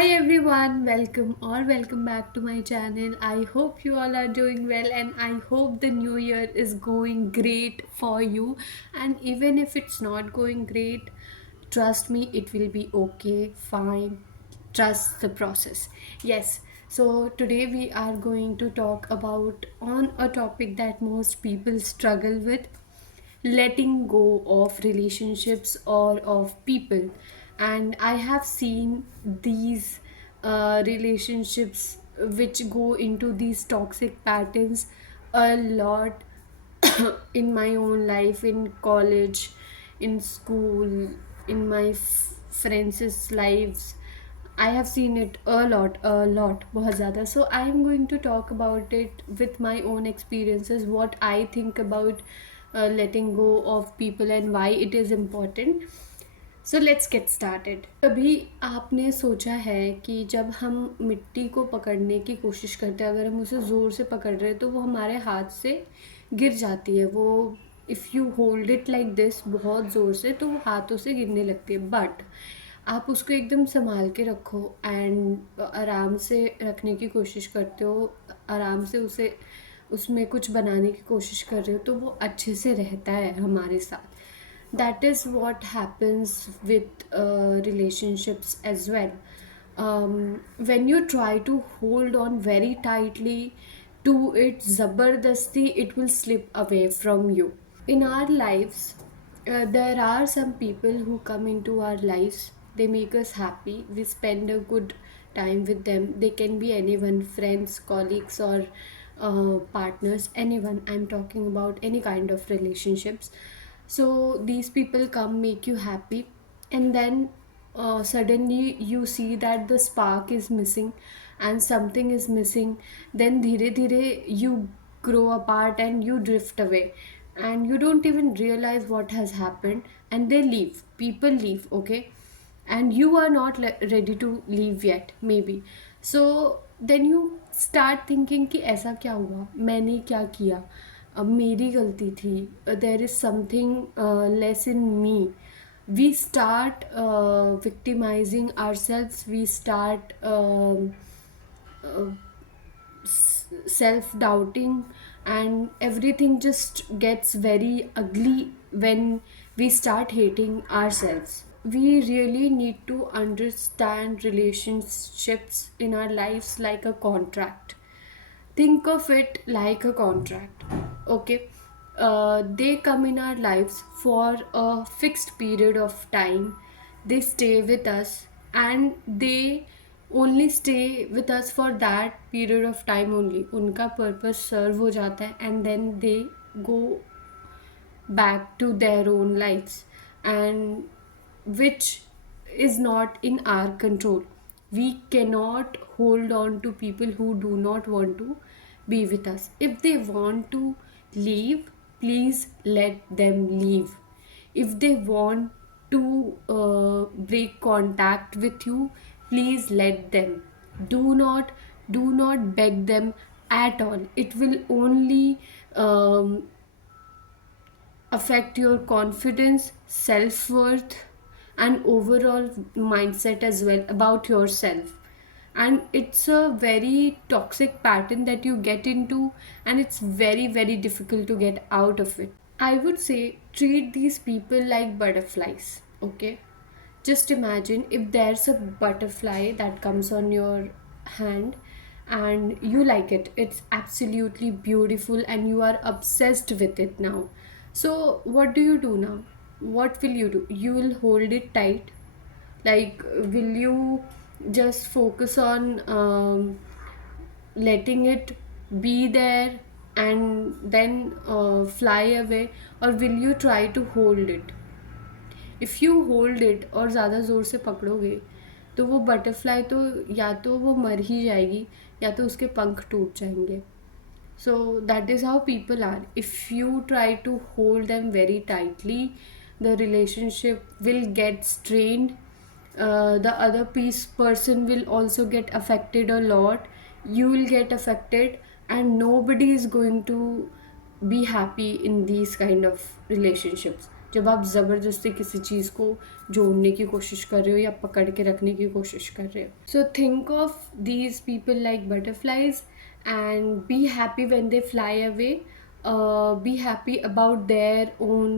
Hi everyone, welcome back to my channel. I hope you all are doing well and I hope the new year is going great for you. And even if it's not going great, trust me, it will be okay, fine. Trust the process. Yes, so today we are going to talk about on a topic that most people struggle with, letting go of relationships or of people. And I have seen these relationships which go into these toxic patterns a lot in my own life, in college, in school, in my friends' lives. I have seen it a lot, बहुत ज़्यादा. So I am going to talk about it with my own experiences, what I think about letting go of people and why it is important. So let's get started. कभी आपने सोचा है कि जब हम मिट्टी को पकड़ने की कोशिश करते हैं, अगर हम उसे ज़ोर से पकड़ रहे हैं तो वो हमारे हाथ से गिर जाती है. वो if you hold it like this बहुत ज़ोर से तो वो हाथों से गिरने लगती है. बट आप उसको एकदम संभाल के रखो एंड आराम से रखने की कोशिश करते हो, आराम से उसे उसमें कुछ बनाने की कोशिश कर रहे हो तो वो अच्छे से रहता है हमारे साथ. That is what happens with relationships as well. When you try to hold on very tightly to it, zabardasti, it will slip away from you. In our lives, there are some people who come into our lives. They make us happy, we spend a good time with them. They can be anyone, friends, colleagues, or partners, anyone. I'm talking about any kind of relationships. So these people come, make you happy, and then suddenly you see that the spark is missing and something is missing. Then dhire dhire you grow apart and you drift away, and you don't even realize what has happened, and they leave, people leave, okay, and you are not ready to leave yet, maybe. So then you start thinking कि ऐसा क्या हुआ, मैंने क्या किया, अब मेरी गलती थी, there is something less in me. We start victimizing ourselves, we start uh, self doubting, and everything just gets very ugly when we start hating ourselves. We really need to understand relationships in our lives like a contract. Think of it like a contract, okay. They come in our lives for a fixed period of time. They stay with us, and they only stay with us for that period of time only. उनका purpose serve हो जाता है, and then they go back to their own lives, and which is not in our control. We cannot hold on to people who do not want to be with us. If they want to leave, please let them leave. If they want to break contact with you, please let them. Do not do not beg them at all. It will only affect your confidence, self worth, and overall mindset as well about yourself. And it's a very toxic pattern that you get into, and it's very, very difficult to get out of it. I would say treat these people like butterflies, okay? Just imagine if there's a butterfly that comes on your hand and you like it. It's absolutely beautiful and you are obsessed with it now. So, what do you do now? What will you do? You will hold it tight. Like, will you just focus on letting it be there and then fly away, or will you try to hold it? If you hold it और ज़्यादा ज़ोर से पकड़ोगे तो वो butterfly तो या तो वो मर ही जाएगी या तो उसके पंख टूट जाएंगे. So that is how people are. If you try to hold them very tightly, the relationship will get strained. The other person will also get affected a lot. You will get affected, and nobody is going to be happy in these kind of relationships. जब आप ज़बरदस्ती किसी चीज़ को जोड़ने की कोशिश कर रहे हो या पकड़ के रखने की कोशिश कर रहे हो. So think of these people like butterflies and be happy when they fly away. Be happy about their own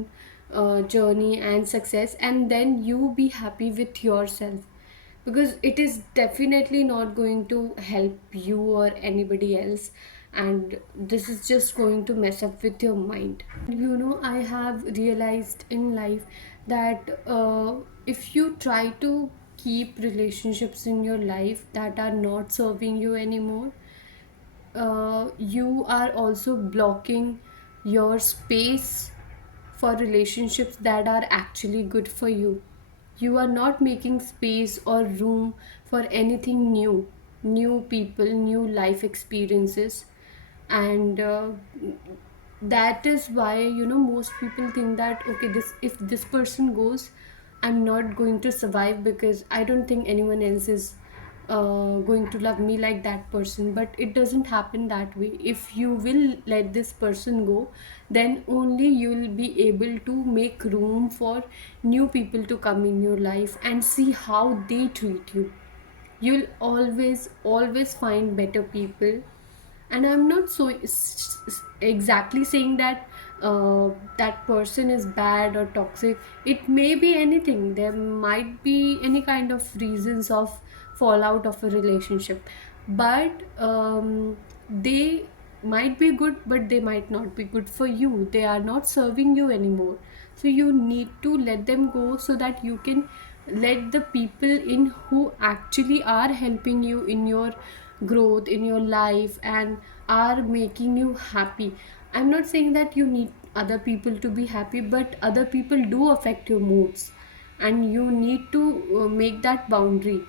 journey and success, and then you be happy with yourself, because it is definitely not going to help you or anybody else, and this is just going to mess up with your mind. I have realized in life that if you try to keep relationships in your life that are not serving you anymore, you are also blocking your space for relationships that are actually good for you. You are not making space or room for anything new, new people, new life experiences. And that is why most people think that, okay, this if this person goes, I'm not going to survive, because I don't think anyone else is going to love me like that person. But it doesn't happen that way. If you will let this person go, then only you will be able to make room for new people to come in your life and see how they treat you. You'll always find better people. And I'm not so exactly saying that that person is bad or toxic. It may be anything. There might be any kind of reasons of fallout of a relationship, but they might be good, but they might not be good for you. They are not serving you anymore, so you need to let them go so that you can let the people in who actually are helping you in your growth, in your life, and are making you happy. I'm not saying that you need other people to be happy, but other people do affect your moods, and you need to make that boundary.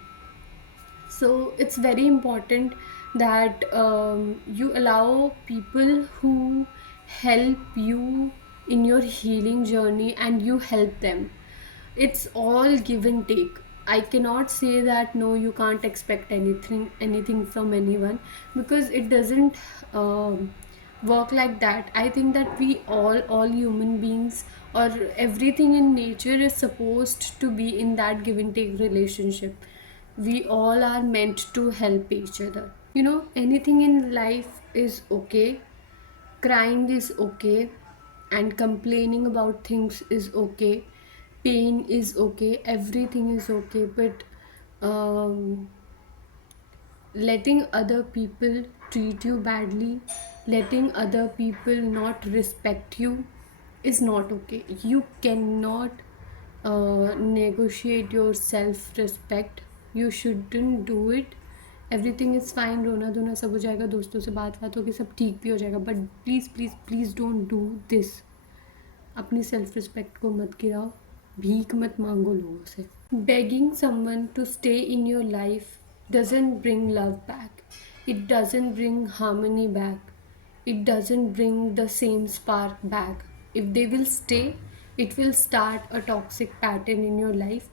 So it's very important that you allow people who help you in your healing journey, and you help them. It's all give and take. I cannot say that no, you can't expect anything from anyone, because it doesn't work like that. I think that we all human beings, or everything in nature, is supposed to be in that give and take relationship. We all are meant to help each other. Anything in life is okay. Crying is okay, and complaining about things is okay. Pain is okay. Everything is okay. But um, letting other people treat you badly, letting other people not respect you, is not okay. You cannot negotiate your self respect. You shouldn't do it. Everything is fine, रोना धोना सब हो जाएगा, दोस्तों से बात होगी, सब ठीक भी हो जाएगा, but please please please don't do this. अपनी सेल्फ रिस्पेक्ट को मत गिराओ. भीख मत मांगो लोगों से. Begging someone to stay in your life doesn't bring love back. It doesn't bring harmony back. It doesn't bring the same spark back. If they will stay, it will start a toxic pattern in your life,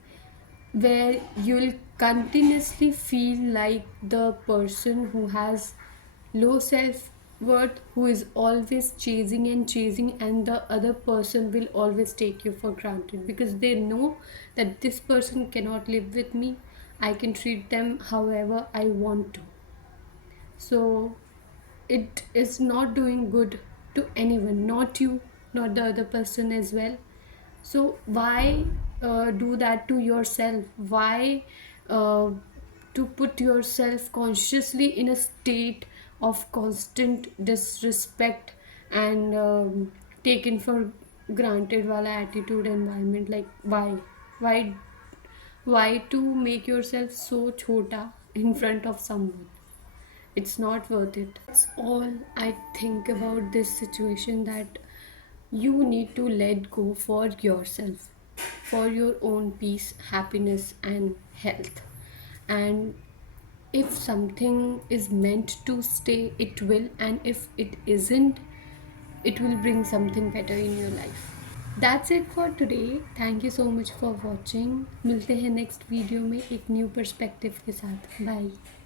where you'll continuously feel like the person who has low self worth, who is always chasing and chasing, and the other person will always take you for granted, because they know that this person cannot live with me. I can treat them however I want to. So it is not doing good to anyone, not you, not the other person as well. So why do that to yourself? Why to put yourself consciously in a state of constant disrespect and taken for granted wala attitude environment? Like, why why to make yourself so chota in front of someone? It's not worth it. That's all I think about this situation, that you need to let go for yourself, for your own peace, happiness, and health. And if something is meant to stay, it will, and if it isn't, it will bring something better in your life. That's it for today. Thank you so much for watching. मिलते हैं next video में एक new perspective के साथ. Bye.